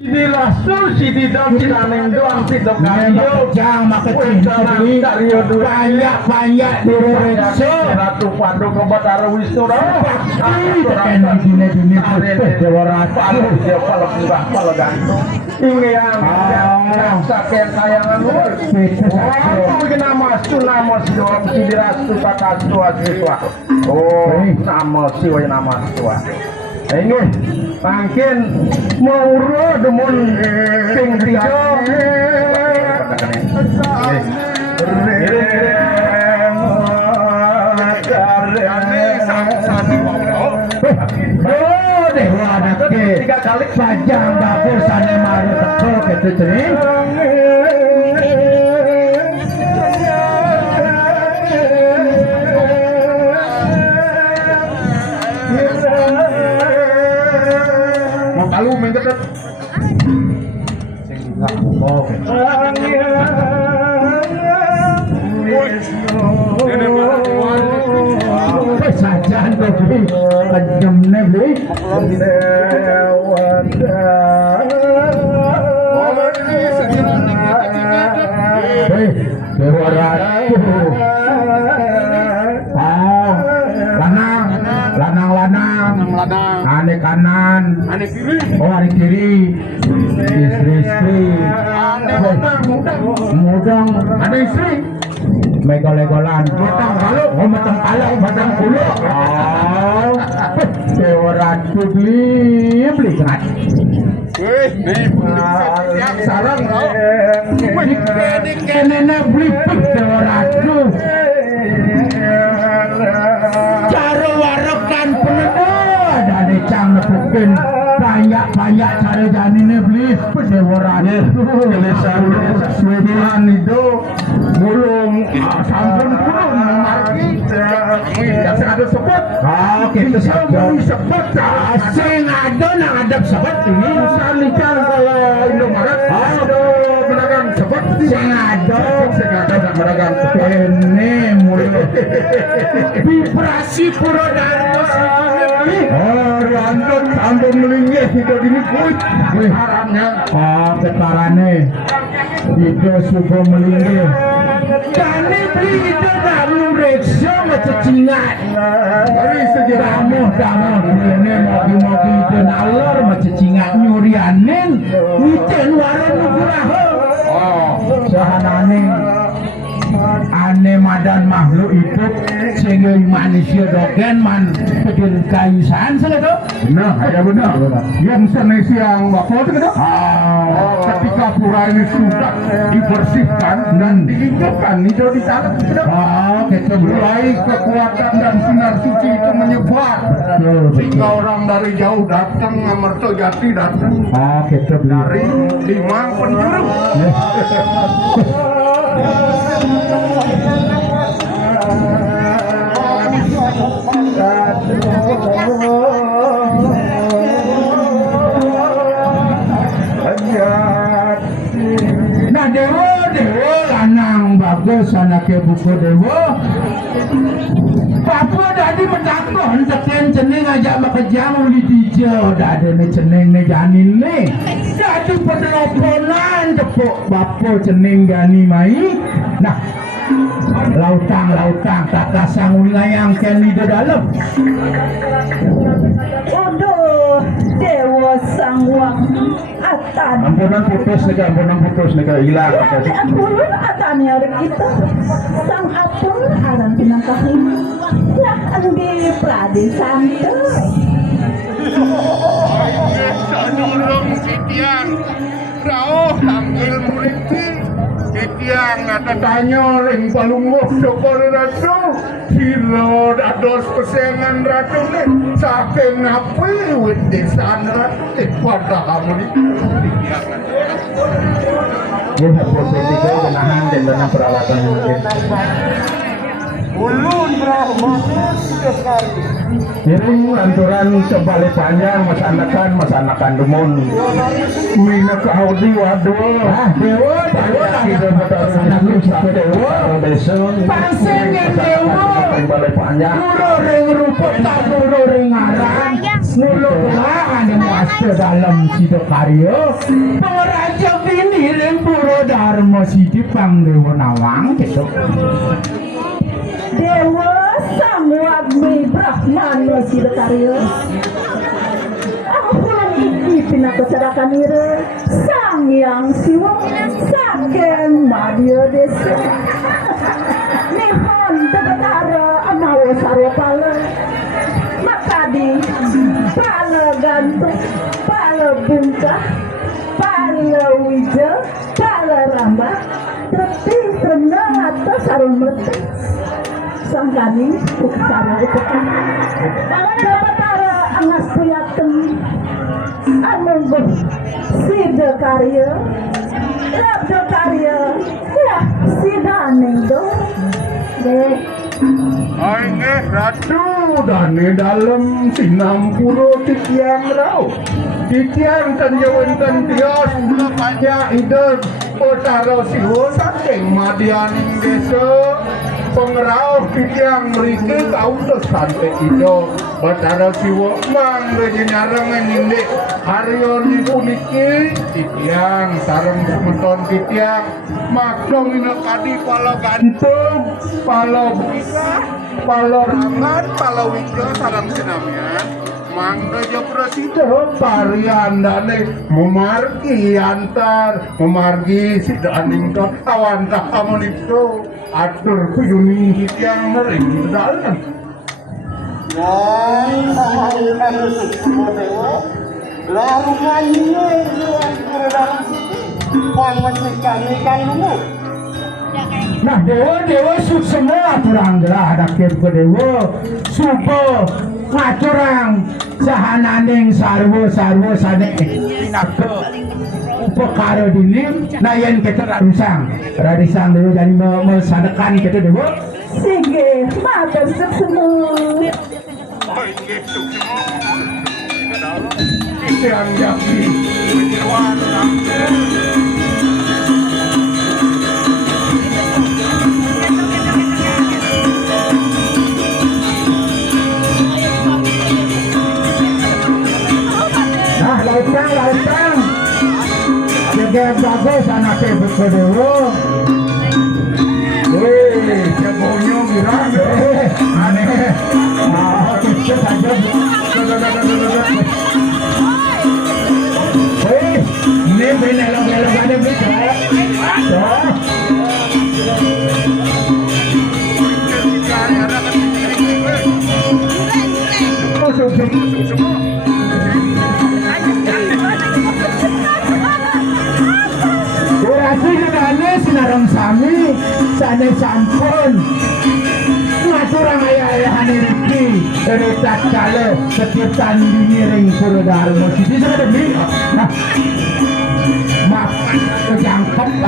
Di lasul si di dalam cilaneng doang si dok kayu jang maketing banyak direrekso ratu pandu kebat arwisnu tekan di dunia dewarata dia kalau enggak kalau gantung ini yang saking kayangan lu bikin nama si doang si di rasu kakasu asiswa nama si nama tua ini makin mau demun ping tiga tiga kali pajang dapur sana maru teko gitu cering lalu mengketet oke sajan kopi kejemne beli lanang ane kanan ane kiri ane kiri istri mudang ane istri megol-legolan matang kulo dewa ratu beli kerat sarang kenena beli dewa ratu cara warokan penuh dari cang nepukin banyak cara janine beli pedewaran Sudan itu belum sampun ada sebut kita sebut sing ada nang adab sebut ini salikan kalau Indomaret aduh pedagang sebut sing ada dan pedagang ini mulai vibrasi pura dantos randut sambung melinggih hidup ini kuih haramnya ketarane itu suka melinggih kami beli itu kamu reksa macam cingat dari sejarahmu ini mogi-mogi itu nalor macam cingat nyurianin hujan waran nuguraho sahanane ane madan makhluk hidup sehingga manusia dogen man pedil kaisan segitu nah ada benar yang senesi yang waktu itu ketika pura ini sudah dibersihkan dan dihidupkan itu dicatat kita mulai kekuatan dan sinar suci itu menyebar sehingga orang dari jauh datang Amarto Jati datang kita dari 5 penjuru nah dewa lanang bagus anaknya buku dewa Papa tadi mendakoh teken ceneng aja makejam uli dijau dah ada ceneng ne janin ne jadi penelponan tepuk bapa ceneng gani mai nah lautang tak kasang ulayang keni di dalam Aduh, dewa sangwang atan. ampunan putus nih hilang Ampunan atan ya kita sang apun aran pinangkahin. Lah anggi pradi santo. Sadurung sitian rauh tampil muliti sitian ngata tanyo ring palungguh dokor ratu silo dados pesengan ratu nih saking ngapi wit desan ratu pada kamu nih ya posisinya menahan dan dengan peralatan mungkin ulun rahmatus sekali Iring anturan kebalik panjang masanakan demun mina kaudi waduh dewa kita dewa besok pasengnya dewa balik panjang ring rumput tak ring arang Nulung kelahan yang master dalam sido karya Pengraja bini ring puro dharma sidi pangdewa nawang gitu. Dewa Sang Wagmi Brahmana Sidakarya. Ang hulang iki pinakasarakan nira Sang Yang Siwa Saken Madya Desa. Nihon Dabatara Amawa Sarwapala. Makadi Pala Gantung Pala Bungkah Pala Wija Pala Ramba Tertih Tenang Atas Sarung Meletik Sang Kani Ukara Upekan Dabatara Angas Puyateng Anungguh Sida Karya Labda Karya Ya Sida Anengdo Dek Aingeh ratu dane dalam sinampuro titiang rau titiang tanjawantan tios panja hidup otaro siwo saking madianing desa pengrau titiang meriki kau terus santai hidup otaro siwo mangga jenyarangan ini harioni puniki titiang sarang semeton titiang makdong ina kadi pala gantung pala pala rangan pala wika sarang sinamian mangga jopra sido pariandane memargi antar memargi sidaning to awan kamu itu atur kuyuni hitiang nering dalam larungan ini yang dalam ikan dulu. Nah dewa semua turang gelah dakir ke dewa supo ngaturang sahananing sarwo sane pinake perkara dini nah yang kita radisang dulu jadi mesadekan kita dewa Sige Matur semua titiang jaki lautang jaga bagus anaknya berkedewa jagonya girang aneh kita saja ini benelok-belok ada begitu sinarang sami sana sampun ngaturang ayah-ayahan Riki eretak kala setiap tanding ring pura dharma sidi sama demi nah